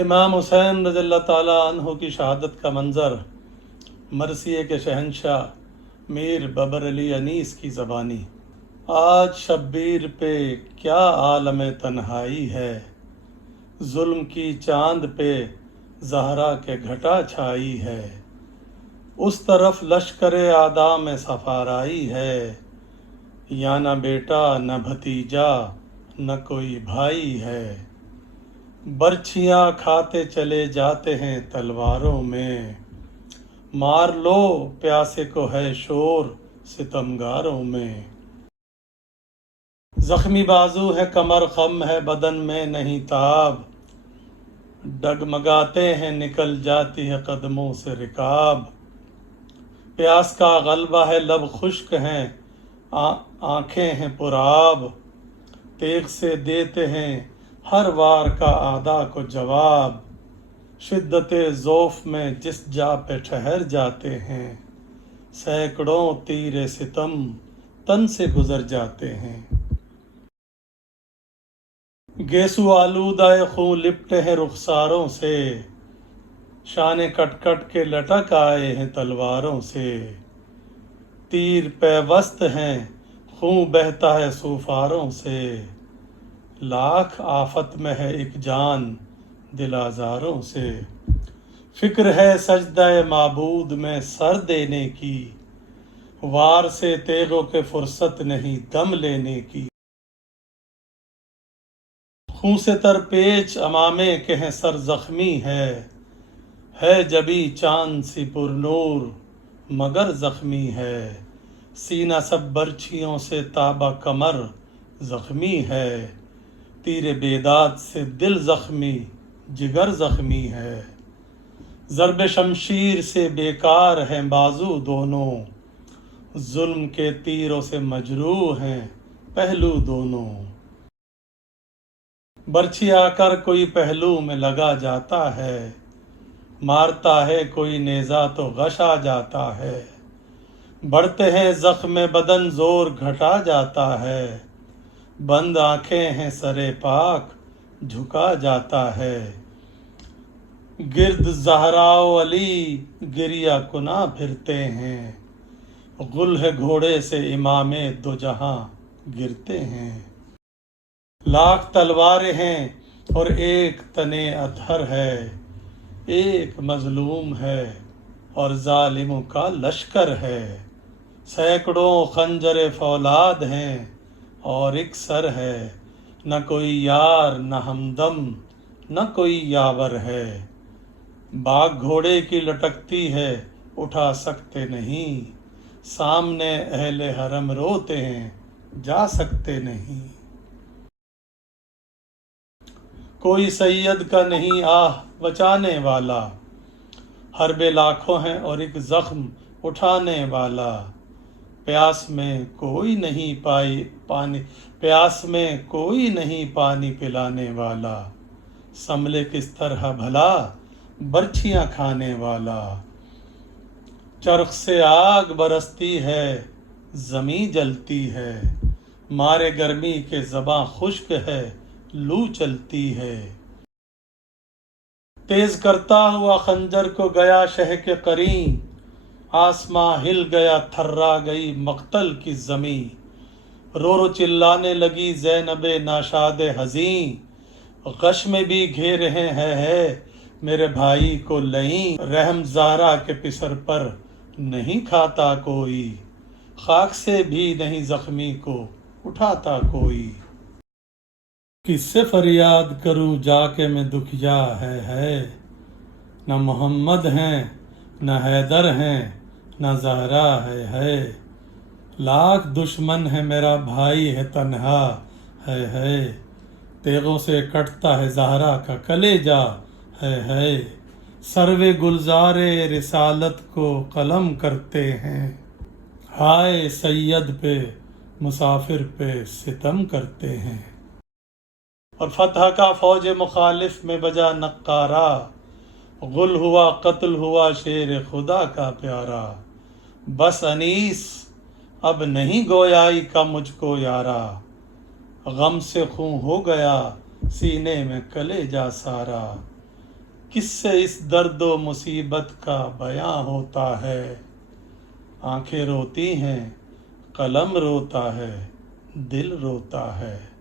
امام حسین رضی اللہ تعالیٰ عنہ کی شہادت کا منظر مرثیے کے شہنشاہ میر ببر علی انیس کی زبانی۔ آج شبیر پہ کیا عالم تنہائی ہے، ظلم کی چاند پہ زہرا کے گھٹا چھائی ہے۔ اس طرف لشکر اعداء میں سفارائی ہے، یا نہ بیٹا نہ بھتیجا نہ کوئی بھائی ہے۔ برچھیاں کھاتے چلے جاتے ہیں تلواروں میں، مار لو پیاسے کو ہے شور ستمگاروں میں۔ زخمی بازو ہے کمر خم ہے بدن میں نہیں تاب، ڈگمگاتے ہیں نکل جاتی ہے قدموں سے رکاب۔ پیاس کا غلبہ ہے لب خشک ہیں آنکھیں ہیں پرآب، تیغ سے دیتے ہیں ہر وار کا اعداء کو جواب۔ شدت ذوف میں جس جا پہ ٹھہر جاتے ہیں، سینکڑوں تیر ستم تن سے گزر جاتے ہیں۔ گیسو آلودہ خون لپٹے ہیں رخساروں سے، شانے کٹ کٹ کے لٹک آئے ہیں تلواروں سے۔ تیر پیوست ہیں خون بہتا ہے سوفاروں سے، لاکھ آفت میں ہے ایک جان دل آزاروں سے۔ فکر ہے سجدہ معبود میں سر دینے کی، وار سے تیغوں کے فرصت نہیں دم لینے کی۔ خون سے تر پیچ امامے کے ہیں سر زخمی ہے جبی چاند سی پر نور مگر زخمی ہے۔ سینہ سب برچھیوں سے تابہ کمر زخمی ہے، تیر بیداد سے دل زخمی جگر زخمی ہے۔ ضرب شمشیر سے بیکار ہیں بازو دونوں، ظلم کے تیروں سے مجروح ہیں پہلو دونوں۔ برچھی آ کر کوئی پہلو میں لگا جاتا ہے، مارتا ہے کوئی نیزہ تو غش آ جاتا ہے۔ بڑھتے ہیں زخم بدن زور گھٹا جاتا ہے، بند آنکھیں ہیں سرے پاک جھکا جاتا ہے۔ گرد زہرا و علی گریہ کنا پھرتے ہیں، غل ہے گھوڑے سے امام دو جہاں گرتے ہیں۔ لاکھ تلواریں ہیں اور ایک تنے ادھر ہے، ایک مظلوم ہے اور ظالموں کا لشکر ہے۔ سینکڑوں خنجر فولاد ہیں اور ایک سر ہے، نہ کوئی یار نہ ہمدم نہ کوئی یاور ہے۔ باگ گھوڑے کی لٹکتی ہے اٹھا سکتے نہیں، سامنے اہل حرم روتے ہیں جا سکتے نہیں۔ کوئی سید کا نہیں آہ بچانے والا، حربے لاکھوں ہیں اور ایک زخم اٹھانے والا۔ پیاس میں کوئی نہیں پانی پلانے والا، سنبھلے کس طرح بھلا برچھیاں کھانے والا۔ چرخ سے آگ برستی ہے زمیں جلتی ہے، مارے گرمی کے زباں خشک ہے لو چلتی ہے۔ تیز کرتا ہوا خنجر کو گیا شہ کے قرین، آسماں ہل گیا تھرا گئی مقتل کی زمیں۔ رو رو چلانے لگی زینب ناشاد حزین، غش میں بھی گھیر رہے ہے میرے بھائی کو لئیں۔ رحم زہرا کے پسر پر نہیں کھاتا کوئی، خاک سے بھی نہیں زخمی کو اٹھاتا کوئی۔ کس سے فریاد کروں جا کے میں دکھیا ہے، نہ محمد ہیں نہ حیدر ہیں نہ زہرا ہے۔ لاکھ دشمن ہے میرا بھائی ہے تنہا ہے، تیغوں سے کٹتا ہے زہرا کا کلیجہ ہے۔ سرو گلزار رسالت کو قلم کرتے ہیں، ہائے سید پہ مسافر پہ ستم کرتے ہیں۔ اور فتح کا فوج مخالف میں بجا نقارہ، غل ہوا قتل ہوا شیر خدا کا پیارا۔ بس انیس اب نہیں گویائی کا مجھ کو یارا، غم سے خون ہو گیا سینے میں کلیجہ سارا۔ کس سے اس درد و مصیبت کا بیاں ہوتا ہے؟ آنکھیں روتی ہیں، قلم روتا ہے، دل روتا ہے۔